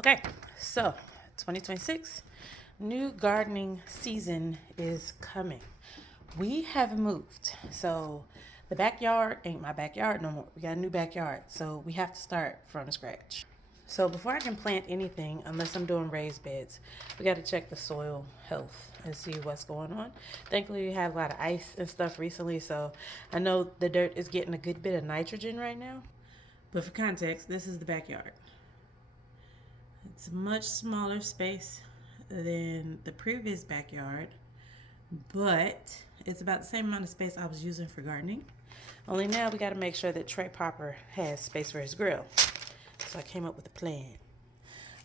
Okay, so 2026, new gardening season is coming. We have moved, so the backyard ain't my backyard no more. We got a new backyard, so we have to start from scratch. So before I can plant anything, unless I'm doing raised beds, we got to check the soil health and see what's going on. Thankfully, we had a lot of ice and stuff recently, so I know the dirt is getting a good bit of nitrogen right now. But for context, this is the backyard. It's a much smaller space than the previous backyard, but it's about the same amount of space I was using for gardening. Only now we got to make sure that Trey Popper has space for his grill. So I came up with a plan.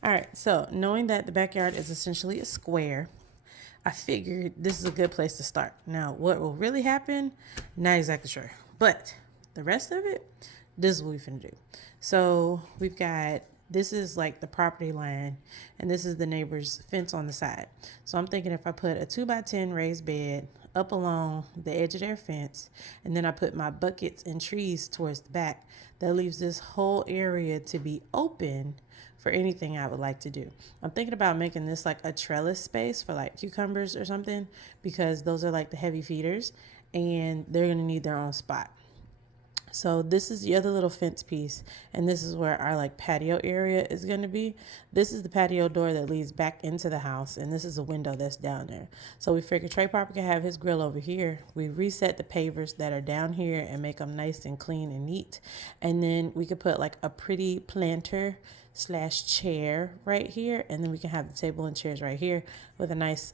All right, so knowing that the backyard is essentially a square, I figured this is a good place to start. Now, what will really happen? Not exactly sure. But the rest of it, this is what we're finna do. So we've got, this is like the property line, and this is the neighbor's fence on the side. So I'm thinking if I put a 2x10 raised bed up along the edge of their fence, and then I put my buckets and trees towards the back, that leaves this whole area to be open for anything I would like to do. I'm thinking about making this like a trellis space for like cucumbers or something, because those are like the heavy feeders and they're gonna need their own spot. So this is the other little fence piece, and this is where our like patio area is going to be. This is the patio door that leads back into the house, and this is a window that's down there. So we figured Trey Parker can have his grill over here. We reset the pavers that are down here and make them nice and clean and neat. And then we could put like a pretty planter slash chair right here, and then we can have the table and chairs right here with a nice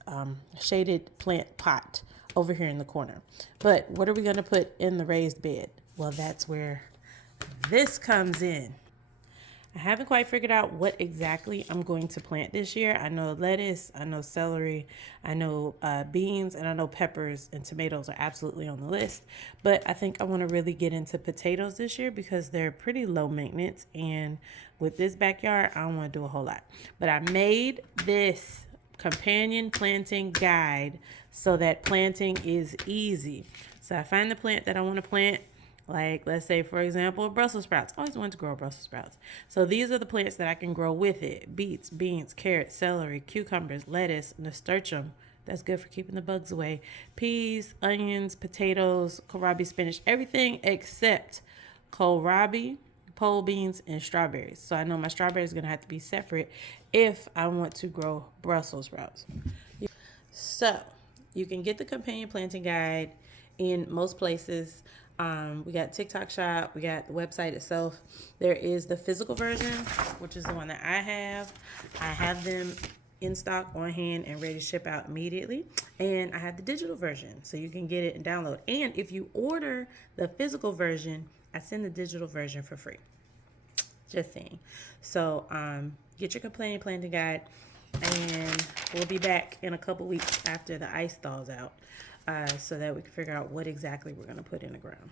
shaded plant pot over here in the corner. But what are we going to put in the raised bed? Well, that's where this comes in. I haven't quite figured out what exactly I'm going to plant this year. I know lettuce, I know celery, I know beans, and I know peppers and tomatoes are absolutely on the list. But I think I want to really get into potatoes this year because they're pretty low maintenance. And with this backyard, I don't want to do a whole lot. But I made this companion planting guide so that planting is easy. So I find the plant that I want to plant. Like, let's say, for example, Brussels sprouts. I always wanted to grow Brussels sprouts. So these are the plants that I can grow with it. Beets, beans, carrots, celery, cucumbers, lettuce, nasturtium. That's good for keeping the bugs away. Peas, onions, potatoes, kohlrabi spinach, everything except kohlrabi, pole beans, and strawberries. So I know my strawberries are going to have to be separate if I want to grow Brussels sprouts. So you can get the companion planting guide in most places. We got TikTok Shop. We got the website itself. There is the physical version, which is the one that I have. I have them in stock, on hand, and ready to ship out immediately. And I have the digital version, so you can get it and download. And if you order the physical version, I send the digital version for free. Just saying. So get your companion planting guide, and we'll be back in a couple weeks after the ice thaws out. So that we can figure out what exactly we're going to put in the ground.